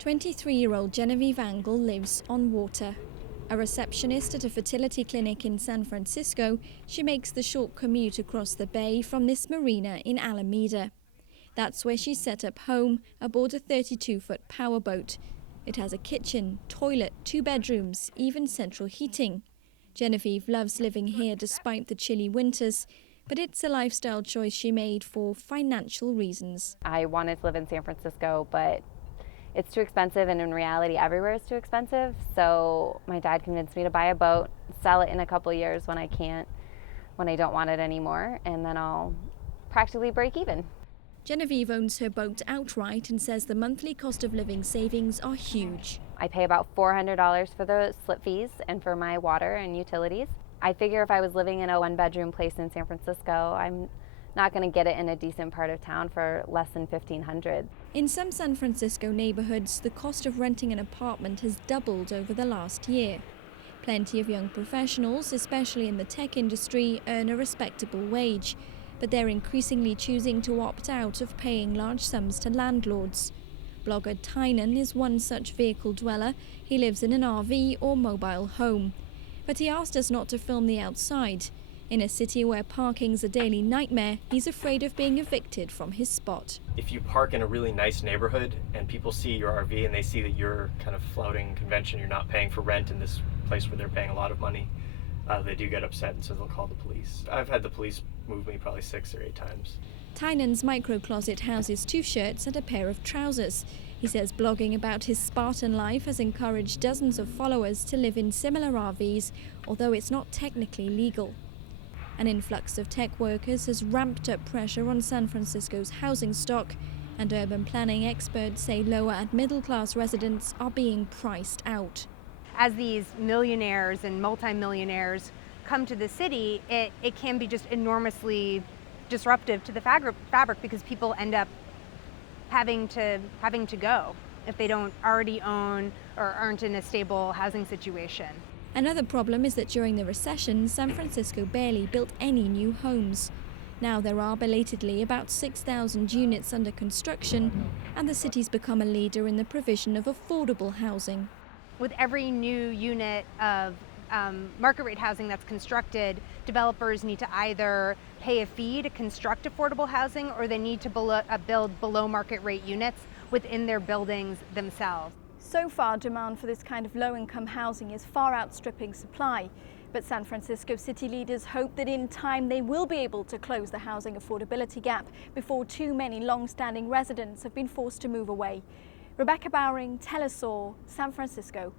23-year-old Genevieve Angle lives on water. A receptionist at a fertility clinic in San Francisco, she makes the short commute across the bay from this marina in Alameda. That's where she set up home aboard a 32-foot powerboat. It has a kitchen, toilet, 2 bedrooms, even central heating. Genevieve loves living here despite the chilly winters, but it's a lifestyle choice she made for financial reasons. I wanted to live in San Francisco, but it's too expensive, and in reality everywhere is too expensive. So my dad convinced me to buy a boat, sell it in a couple years when I don't want it anymore, and then I'll practically break even. Genevieve owns her boat outright and says the monthly cost of living savings are huge. I pay about $400 for the slip fees and for my water and utilities. I figure if I was living in a 1-bedroom place in San Francisco, I'm not going to get it in a decent part of town for less than $1,500. In some San Francisco neighborhoods, the cost of renting an apartment has doubled over the last year. Plenty of young professionals, especially in the tech industry, earn a respectable wage, but they're increasingly choosing to opt out of paying large sums to landlords. Blogger Tynan is one such vehicle dweller. He lives in an RV or mobile home. But he asked us not to film the outside. In a city where parking's a daily nightmare, he's afraid of being evicted from his spot. If you park in a really nice neighborhood and people see your RV and they see that you're kind of flouting convention, you're not paying for rent in this place where they're paying a lot of money, they do get upset, and so they'll call the police. I've had the police move me probably 6 or 8 times. Tynan's micro-closet houses 2 shirts and a pair of trousers. He says blogging about his Spartan life has encouraged dozens of followers to live in similar RVs, although it's not technically legal. An influx of tech workers has ramped up pressure on San Francisco's housing stock, and urban planning experts say lower and middle-class residents are being priced out. As these millionaires and multimillionaires come to the city, it can be just enormously disruptive to the fabric because people end up having to go if they don't already own or aren't in a stable housing situation. Another problem is that during the recession, San Francisco barely built any new homes. Now there are belatedly about 6,000 units under construction, and the city's become a leader in the provision of affordable housing. With every new unit of market rate housing that's constructed, developers need to either pay a fee to construct affordable housing, or they need to build below market rate units within their buildings themselves. So far, demand for this kind of low-income housing is far outstripping supply. But San Francisco city leaders hope that in time they will be able to close the housing affordability gap before too many long-standing residents have been forced to move away. Rebecca Bowring, Telesur, San Francisco.